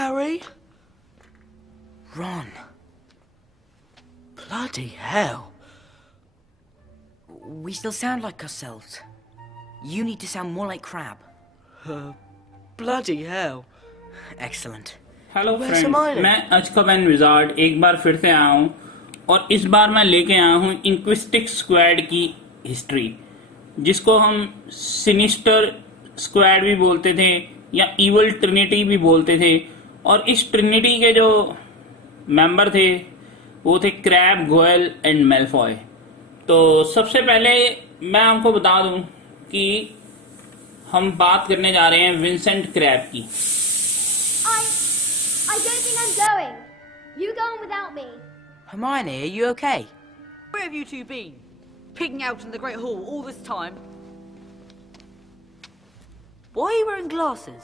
Harry? Ron. Bloody hell. We still sound like ourselves. You need to sound more like Crab. Bloody hell. Excellent. Hello Where's friends, Hermione? मैं अजकबैन wizard एक बार फिर से आया हूँ और इस बार मैं लेके आया हूँ इंक्विस्टिक स्क्वाड की हिस्ट्री, जिसको हम सिनिस्टर स्क्वाड भी बोलते थे या इवल ट्रिनिटी भी बोलते थे। और इस ट्रिनिटी के जो मेंबर थे वो थे क्रैब, गोयल एंड मेलफॉय। तो सबसे पहले मैं आपको बता दूं कि हम बात करने जा रहे हैं विंसेंट क्रैब की। I don't think I'm going. You go on without me. Hermione, are you okay? Where have you two been? Picking out in the Great Hall all this time? Why are you wearing glasses?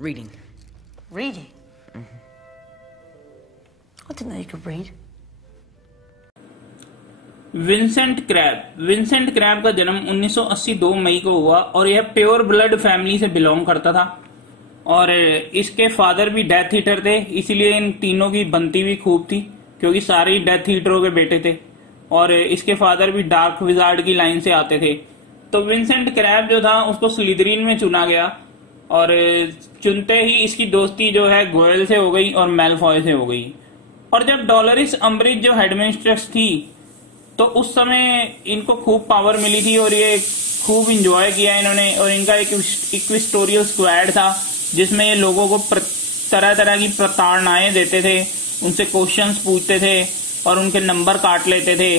Reading. Reading? I didn't know you could read. Vincent crab का जन्म 1980 2 मई को हुआ और यह pure blood family से belong करता था। और इसके फादर भी डेथ हीटर थे, इसीलिए इन तीनों की बनती भी खूब थी क्योंकि सारे डेथ हीटरों के बेटे थे। और इसके फादर भी डार्क विजार्ड की लाइन से आते थे। तो विंसेंट क्रैब जो था उसको स्लिदरीन में चुना गया और चुनते ही इसकी दोस्ती जो है गोयल से हो गई और मेलफॉय से हो गई। और जब डॉलरिस अम्ब्रिज जो हेडमिस्ट्रेस थी तो उस समय इनको खूब पावर मिली थी और ये खूब इंजॉय किया इन्होंने। और इनका एक इक्विस्टोरियल स्क्वाड था जिसमें ये लोगों को तरह तरह की प्रताड़नाएं देते थे, उनसे क्वेश्चंस पूछते थे और उनके नंबर काट लेते थे।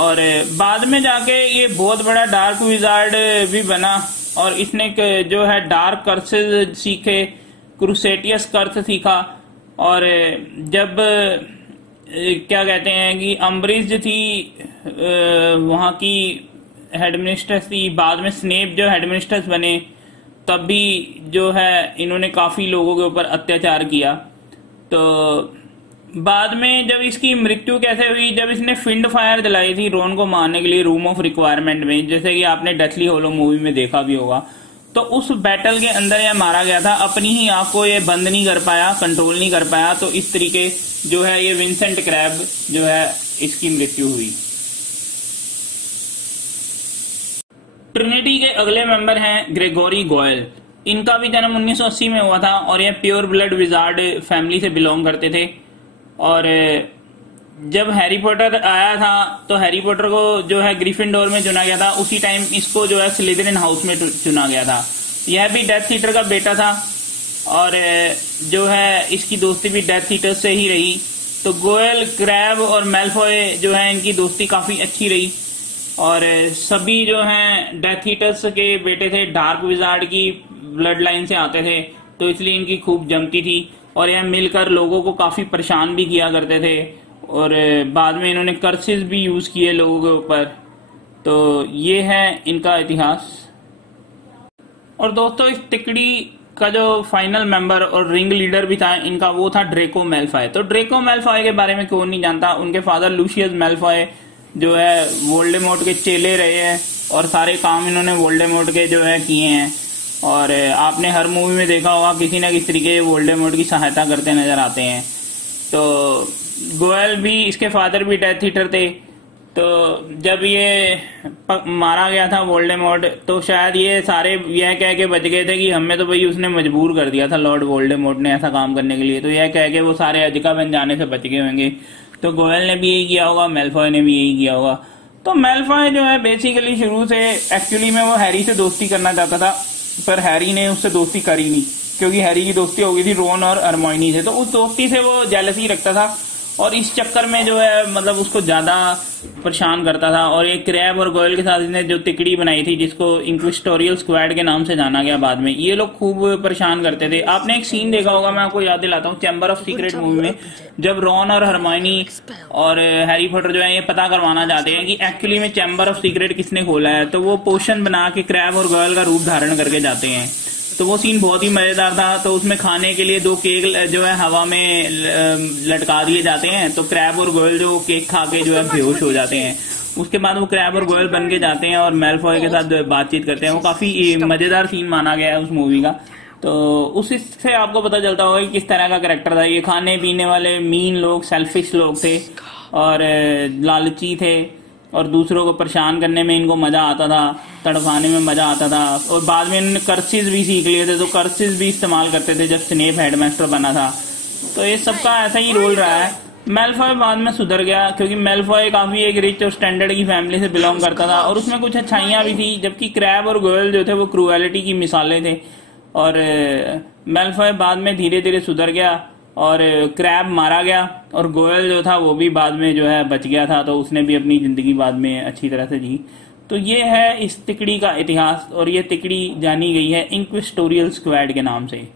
और बाद में जाके ये बहुत बड़ा डार्क विजार्ड भी बना और इसने जो है डार्क कर्सेस सीखे, क्रूसेटियस कर्स सीखा। और जब क्या कहते हैं कि अम्ब्रिज थी वहां की हेडमिस्ट्रेस थी, बाद में स्नेप जो हेडमिस्ट्रेस बने, तब भी जो है इन्होंने काफी लोगों के ऊपर अत्याचार किया। तो बाद में जब इसकी मृत्यु कैसे हुई, जब इसने फिंड फायर जलाई थी रोन को मारने के लिए रूम ऑफ रिक्वायरमेंट में, जैसे कि आपने डेथली होलो मूवी में देखा भी होगा, तो उस बैटल के अंदर यह मारा गया था। अपनी ही आंख को ये बंद नहीं कर पाया, कंट्रोल नहीं कर पाया। तो इस तरीके जो है ये विंसेंट क्रैब जो है इसकी मृत्यु हुई। ट्रिनिटी के अगले मेंबर हैं ग्रेगोरी गोयल। इनका भी जन्म 1980 में हुआ था और ये प्योर ब्लड विजार्ड फैमिली से बिलोंग करते थे। और जब हैरी पॉटर आया था तो हैरी पॉटर को जो है ग्रिफिंडोर में चुना गया था, उसी टाइम इसको जो है स्लिदरिन हाउस में चुना गया था। यह भी डेथ ईटर का बेटा था और जो है इसकी दोस्ती भी डेथ ईटर से ही रही। तो गोयल, क्रैब और मेलफॉय जो है इनकी दोस्ती काफी अच्छी रही। और सभी जो हैं डेथ ईटर्स के बेटे थे, डार्क विजार्ड की ब्लड लाइन से आते थे, तो इसलिए इनकी खूब जमती थी। और यह मिलकर लोगों को काफी परेशान भी किया करते थे और बाद में इन्होंने कर्सेस भी यूज किए लोगों के ऊपर। तो ये है इनका इतिहास। और दोस्तों इस तिकड़ी का जो फाइनल मेंबर और रिंग लीडर भी था इनका, वो था ड्रेको मेलफॉय। तो ड्रेको मेलफॉय के बारे में कौन नहीं जानता। उनके फादर लूशियस मेलफॉय जो है वोल्डेमॉर्ट के चेले रहे हैं और सारे काम इन्होंने वोल्डेमॉर्ट के जो है किए हैं। और आपने हर मूवी में देखा होगा किसी न किसी तरीके वोल्डेमॉर्ट की सहायता करते नजर आते हैं। तो गोयल भी, इसके फादर भी डेथ ईटर थे। तो जब ये मारा गया था वोल्डेमॉर्ट तो शायद ये सारे यह कह के बच गए थे कि हमें तो भाई उसने मजबूर कर दिया था लॉर्ड वोल्डेमॉर्ट ने ऐसा काम करने के लिए। तो यह कह के वो सारे अजकाबन जाने से बच गए होंगे। तो गोयल ने भी यही किया होगा, मेलफॉय ने भी यही किया होगा। तो मेलफॉय जो है बेसिकली शुरू से एक्चुअली में वो हैरी से दोस्ती करना चाहता था, पर हैरी ने उससे दोस्ती करी नहीं क्योंकि हैरी की दोस्ती हो गई थी रोन और हरमाइनी से। तो उस दोस्ती से वो जेलसी रखता था और इस चक्कर में जो है मतलब उसको ज्यादा परेशान करता था। और ये क्रैब और गोयल के साथ इसने जो तिकड़ी बनाई थी जिसको इंक्विस्टोरियल स्क्वाड के नाम से जाना गया बाद में, ये लोग खूब परेशान करते थे। आपने एक सीन देखा होगा, मैं आपको याद दिलाता हूँ, चैम्बर ऑफ सीक्रेट मूवी में जब रॉन और हरमाइनी और हैरी पॉटर जो है ये पता करवाना चाहते हैं कि एक्चुअली में चैम्बर ऑफ सीक्रेट किसने खोला है, तो वो पोशन बना के क्रैब और गोयल का रूप धारण करके जाते हैं। तो वो सीन बहुत ही मजेदार था। तो उसमें खाने के लिए 2 केक जो है हवा में लटका दिए जाते हैं। तो क्रैब और गोयल जो केक खा के जो है बेहोश हो जाते हैं। उसके बाद वो क्रैब और गोयल बन के जाते हैं और मेलफॉय के साथ बातचीत करते हैं। वो काफी मजेदार सीन माना गया है उस मूवी का। तो उससे आपको पता चलता होगा कि किस तरह का करेक्टर था। ये खाने पीने वाले मीन लोग, सेल्फिश लोग थे और लालची थे और दूसरों को परेशान करने में इनको मजा आता था, तड़पाने में मजा आता था। और बाद में इन्होंने कर्सेस भी सीख लिए थे, तो कर्सेस भी इस्तेमाल करते थे जब स्नेप हेडमास्टर बना था। तो ये सबका ऐसा ही रोल रहा है। मेलफॉय बाद में सुधर गया क्योंकि मेलफॉय काफी एक रिच और स्टैंडर्ड की फैमिली से बिलोंग करता था और उसमें कुछ अच्छाइयां भी थी, जबकि क्रैब और गोयल जो थे वो क्रूएलिटी की मिसालें थे। और मेलफॉय बाद में धीरे धीरे सुधर गया और क्रैब मारा गया और गोयल जो था वो भी बाद में जो है बच गया था, तो उसने भी अपनी जिंदगी बाद में अच्छी तरह से जी। तो ये है इस तिकड़ी का इतिहास और ये तिकड़ी जानी गई है इंक्विस्टोरियल स्क्वाड के नाम से।